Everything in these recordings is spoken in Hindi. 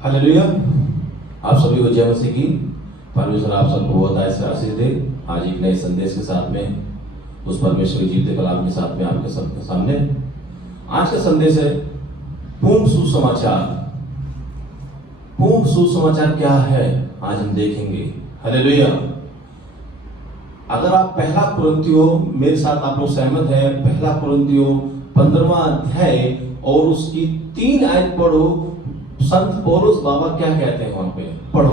हालेलुया। आप सभी को जय मसीह की। परमेश्वर आप सबको बहुत ऐसे आशीष दे। आज एक नए संदेश के साथ में उस परमेश्वर के जीते कलाम के साथ में आपके सबके सामने आज का संदेश है पूर्ण सुसमाचार। पूर्ण सुसमाचार क्या है आज हम देखेंगे। हालेलुया। अगर आप पहला कुरिन्थियों मेरे साथ आप लोग सहमत हैं, पहला कुरिन्थियों 15वां अध्याय और उसकी 3 आयत पढ़ो। संत पौलुस बाबा क्या कहते हैं वहां पे, पढ़ो।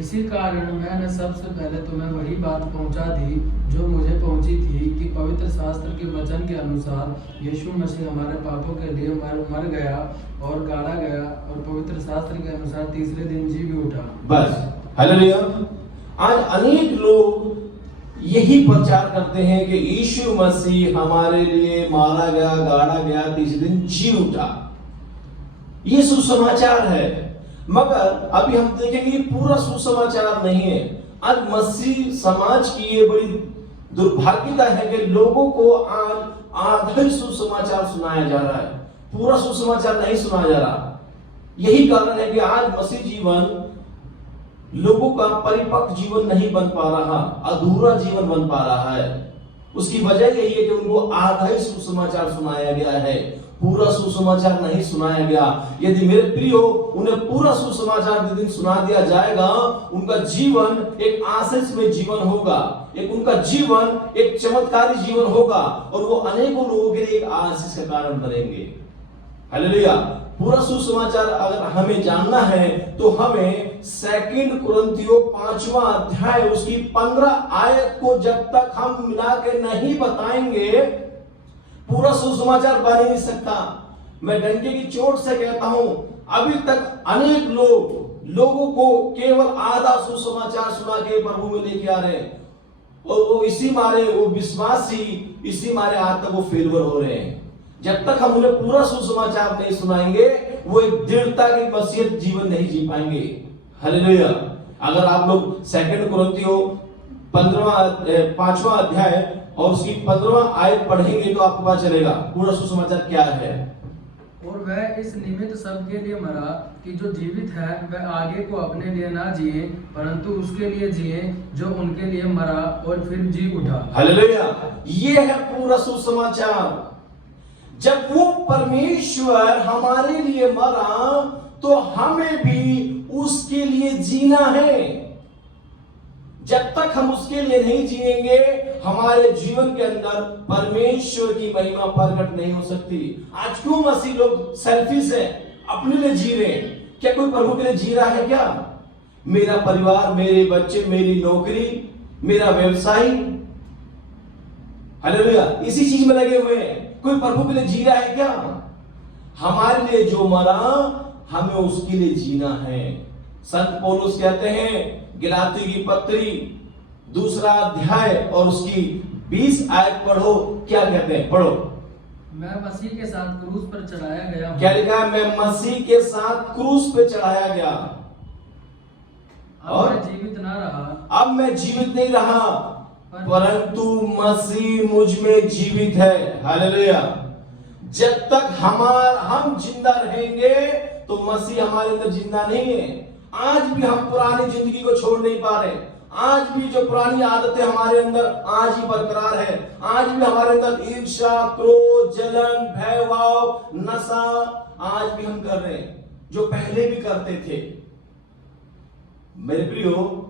इसी कारण मैंने सबसे पहले तुम्हें वही बात पहुंचा दी जो मुझे पहुंची थी कि पवित्र शास्त्र के वचन के अनुसार यीशु मसीह हमारे पापों के लिए मर गया और गाड़ा गया और पवित्र शास्त्र के अनुसार तीसरे दिन जी भी उठा। बस। हालेलुया। आज अनेक लोग यही प्रचार करते हैं कि यीशु मसीह हमारे लिए मारा गया, गाड़ा गया, तीसरे दिन जी उठा। ये सुसमाचार है, मगर अभी हम देखेंगे ये पूरा सुसमाचार नहीं है। आज मसीह समाज की ये बड़ी दुर्भाग्यता है कि लोगों को आज आधा ही सुसमाचार सुनाया जा रहा है, पूरा सुसमाचार नहीं सुनाया जा रहा। यही कारण है कि आज मसीह जीवन लोगों का परिपक्व जीवन नहीं बन पा रहा, अधूरा जीवन बन पा रहा है। उसकी वजह यही है कि उनको आधा ही सुसमाचार सुनाया गया है, पूरा सुसमाचार नहीं सुनाया गया। यदि मेरे प्रियो उन्हें पूरा सुसमाचार के दिन सुना दिया जाएगा, उनका जीवन एक आशीष में जीवन होगा, एक उनका जीवन एक चमत्कारी जीवन होगा और वो अनेकों लोगों के लिए एक आशीष का कारण बनेंगे। हालेलुया। पूरा सुसमाचार अगर हमें जानना है तो हमें 2 कुरिन्थियों 5वां अध्याय उसकी 15 आयत को जब तक हम मिला के नहीं बताएंगे पूरा सुसमाचार बन ही नहीं सकता। मैं डंके की चोट से कहता हूं, अभी तक अनेक लोगों को केवल आधा सुसमाचार सुना के प्रभु में लेके आ रहे हैं और वो इसी मारे वो विश्वासी इसी मारे आज तक वो फेलवर हो रहे हैं। जब तक हम उन्हें पूरा सुसमाचार नहीं सुनाएंगे वो एक दृढ़ता की मसीहत जीवन नहीं जी पाएंगे। हालेलुया। अगर आप लोग 2 कुरिन्थियों 5वां अध्याय और उसकी 15वां आयत पढ़ेंगे तो आपको पता चलेगा पूरा सुसमाचार क्या है। और वह इस निमित्त सबके लिए मरा कि जो जीवित है वह आगे को अपने लिए ना जिए परंतु उसके लिए जिए जो उनके लिए मरा और फिर जी उठा। हालेलुया। ये है पूरा सुसमाचार। जब वो परमेश्वर हमारे लिए मरा तो हमें भी उसके लिए जीना है। जब तक हम उसके लिए नहीं जिएंगे हमारे जीवन के अंदर परमेश्वर की महिमा प्रकट नहीं हो सकती। आज क्यों मसीह लोग सेल्फिश है, अपने लिए जी रहे हैं? क्या कोई प्रभु के लिए जी रहा है क्या? मेरा परिवार, मेरे बच्चे, मेरी नौकरी, मेरा व्यवसाय, हालेलुया, इसी चीज में लगे हुए हैं। कोई प्रभु के लिए जी रहा है क्या? हमारे लिए जो मरा हमें उसके लिए जीना है। संत पौलुस कहते हैं गलाती की पत्री 2 अध्याय और उसकी 20 आयत पढ़ो। क्या कहते हैं, पढ़ो। मैं मसीह के साथ क्रूस पर चढ़ाया गया हूं। क्या लिखा है? मैं मसीह के साथ क्रूस पे चढ़ाया गया और मैं जीवित ना रहा। अब मैं जीवित नहीं रहा परंतु मसीह मुझ में जीवित है। हालेलुया। जब तक हम जिंदा रहेंगे तो मसीह हमारे अंदर जिंदा नहीं है। आज भी हम पुरानी जिंदगी को छोड़ नहीं पा रहे। आज भी जो पुरानी आदतें हमारे अंदर आज ही बरकरार है। आज भी हमारे अंदर ईर्ष्या, क्रोध, जलन, भयभाव, नशा आज भी हम कर रहे हैं जो पहले भी करते थे। मेरे प्रियो,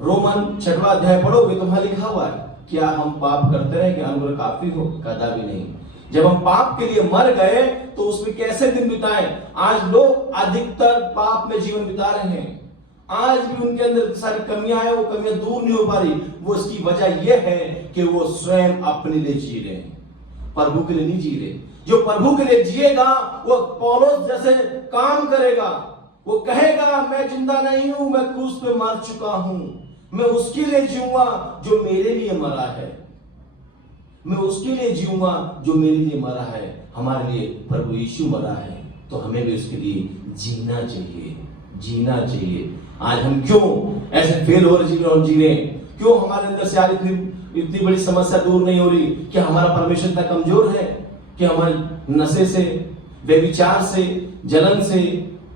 रोमन 6वां अध्याय पढ़ोगे तो वहां लिखा हुआ है क्या हम पाप करते रहे कि अनुग्रह काफी हो? कदापि नहीं। जब हम पाप के लिए मर गए तो उसमें कैसे दिन बिताए? आज लोग अधिकतर पाप में जीवन बिता रहे हैं। आज भी उनके अंदर सारी कमियां हैं, वो कमियां दूर नहीं हो पा रही। वो इसकी वजह यह है कि वो स्वयं अपने लिए जी रहे हैं, प्रभु के लिए नहीं जी रहे। जो प्रभु के लिए जिएगा वो पौलुस जैसे काम करेगा। वो कहेगा मैं जिंदा नहीं हूं, मैं क्रूस पे मर चुका हूं। मैं उसके लिए जीऊंगा जो मेरे लिए मरा है। मैं उसके लिए जीऊंगा जो मेरे लिए मरा है। हमारे लिए प्रभु यीशु मरा है तो हमें भी उसके लिए जीना चाहिए, जीना चाहिए। आज हम क्यों ऐसे फेल हो रहे जीवन हम जी रहे हैं? क्यों हमारे अंदर से आज इतनी बड़ी समस्या दूर नहीं हो रही? क्या हमारा परमेश्वर इतना कमजोर है कि हमारे नशे से, व्यभिचार से, जलन से,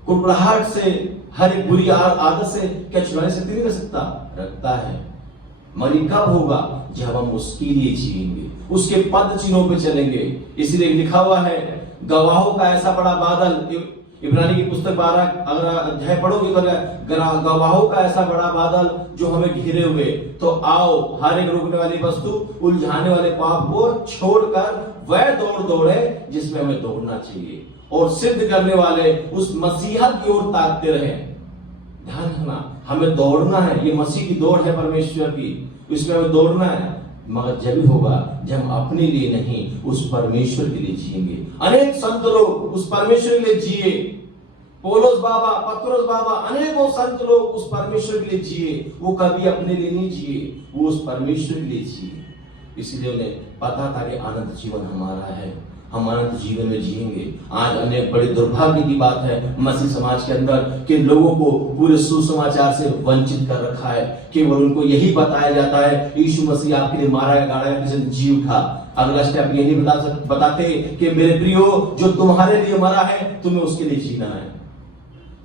कुड़कुड़ाहट से, हर एक बुरी आदत से क्या छुड़ाने सकती नहीं कर सकता? रखता है। मगर ये कब होगा? जब हम उसके लिए जिएंगे, उसके पद चिन्हों पे चलेंगे। इसलिए लिखा हुआ है, गवाहों का ऐसा बड़ा बादल, इब्रानी की पुस्तक 12 अगर अध्याय पढ़ोगे तो गवाहों का ऐसा बड़ा बादल जो हमें घिरे हुए, तो आओ हर एक रोकने वाली वस्तु, उलझाने वाले पाप को छोड़कर वह दौड़ दौड़े जिसमें हमें दौड़ना चाहिए, और सिद्ध करने वाले उस मसीहत की ओर ताकते रहे। ध्यान रखना, हमें दौड़ना है। ये मसीह की दौड़ है परमेश्वर की, इसमें हमें दौड़ना है। मगर जब भी होगा जब हम अपने लिए नहीं, उस परमेश्वर के लिए जिएंगे। अनेक संत लोग उस परमेश्वर के लिए जिए। पौलुस बाबा, पतरस बाबा, अनेकों संत लोग उस परमेश्वर के लिए जिए। वो कभी अपने लिए नहीं जिए, वो उस परमेश्वर के लिए जिए। इसलिए उन्हें पता था कि अनंत जीवन हमारा है, हम अनंत जीवन में जिएंगे। आज अनेक बड़ी दुर्भाग्य की बात है मसीह समाज के अंदर कि लोगों को पूरे सुसमाचार से वंचित कर रखा है। केवल उनको यही बताया जाता है यीशु मसीह आपके लिए मारा गया, गाड़ा गया, जी उठा। अगला स्टेप ये नहीं बताते कि मेरे प्रियो, जो तुम्हारे लिए मरा है तुम्हें उसके लिए जीना है।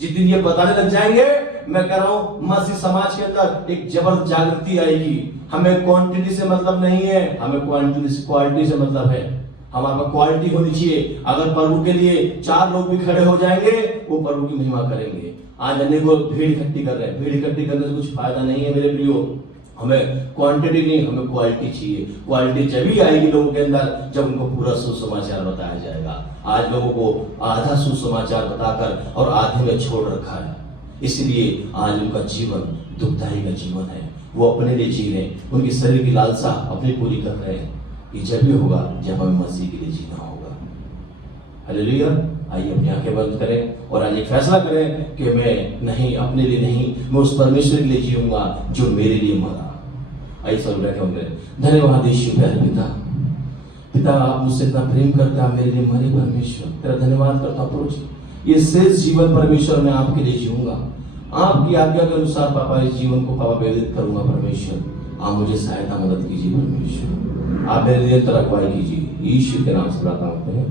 जिस दिन ये बताने लग जाएंगे, मैं कह रहा हूं मसीह समाज के अंदर एक जबरदस्त जागृति आएगी। हमें क्वांटिटी से मतलब नहीं है, हमें क्वालिटी से मतलब है। हमारे पास क्वालिटी होनी चाहिए। अगर प्रभु के लिए 4 लोग भी खड़े हो जाएंगे, वो प्रभु की महिमा करेंगे। आज अनेकों भीड़ इकट्ठी कर रहे हैं, भीड़ इकट्ठी करने से कुछ फायदा नहीं है मेरे प्रियो। हमें क्वांटिटी नहीं, हमें क्वालिटी चाहिए। क्वालिटी जब ही आएगी लोगों के अंदर जब उनको पूरा सुसमाचार बताया जाएगा। आज लोगों को आधा सुसमाचार बताकर और आधे में छोड़ रखा है। इसलिए आज उनका जीवन दुखदाई का जीवन है। वो अपने लिए जी रहे हैं, उनकी शरीर की लालसा अपनी पूरी कर रहे हैं। ये जब भी होगा जब हमें मसीह के लिए जीना होगा। हालेलुया। आइए अपनी आंखें बंद करें और आज एक फैसला करें कि मैं नहीं, अपने लिए नहीं, मैं उस परमेश्वर के लिए जीऊंगा जो मेरे लिए मरा। आइए सब बैठे होंगे। धन्यवाद यीशु प्यारे पिता, पिता आप मुझसे इतना प्रेम करते हैं, मेरे लिए मरे परमेश्वर, तेरा धन्यवाद करता हूं प्रभु जी। ये शेष जीवन परमेश्वर मैं आपके लिए जीऊंगा। आपकी आज्ञा के अनुसार पापा इस जीवन को पापा व्यतीत करूंगा परमेश्वर। आप मुझे सहायता मदद कीजिए परमेश्वर, आप मेरे निरंतर अगुवाई कीजिए। यीशु के नाम से प्रार्थना करते हैं।